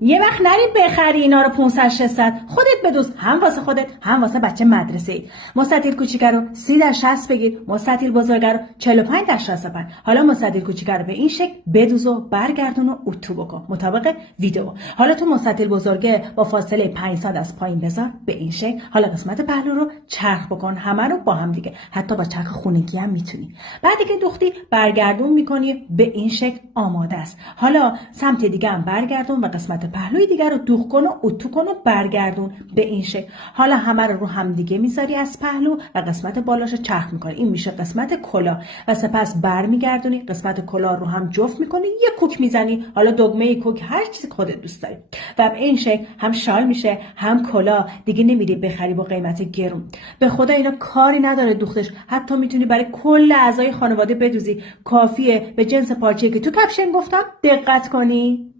یه وقت نری بخری اینا رو 500 600 خودت بدوز، هم واسه خودت هم واسه بچه مدرسه ای. مستطیل کوچیکه رو 30 در 60 بگیر، مستطیل بزرگه رو 45 در 65. حالا مستطیل کوچیکه رو به این شکل بدوز و برگردون و اتو بکن مطابق ویدیو. حالا تو مستطیل بزرگه با فاصله 5 سانت از پایین بذار به این شکل. حالا قسمت پهلو رو چرخ بکن، همه رو با هم دیگه، حتی با چرخ خونگی هم میتونی. بعد که دوختی برگردون میکنی به این شکل. آماده است. حالا سمت دیگه هم برگردون و قسمت پهلوی دیگر رو دوخ کن و اتو کن و برگردون به این شکل. حالا همه رو هم دیگه میذاری از پهلو و قسمت بالاش رو چرخ میکنی. این میشه قسمت کلاه و سپس برمیگردونی قسمت کلاه رو هم جفت میکنی، یه کوک میزنی، حالا دگمه کوک هر چیزی خودت دوست داری و به این شکل هم شال میشه هم کلاه. دیگه نمیری بخری با قیمت گرون. به خدا اینا کاری نداره دوختش، حتی میتونی برای کل اعضای خانواده بدوزی. کافیه به جنس پارچه‌ای که تو کپشن گفتم دقت کنی.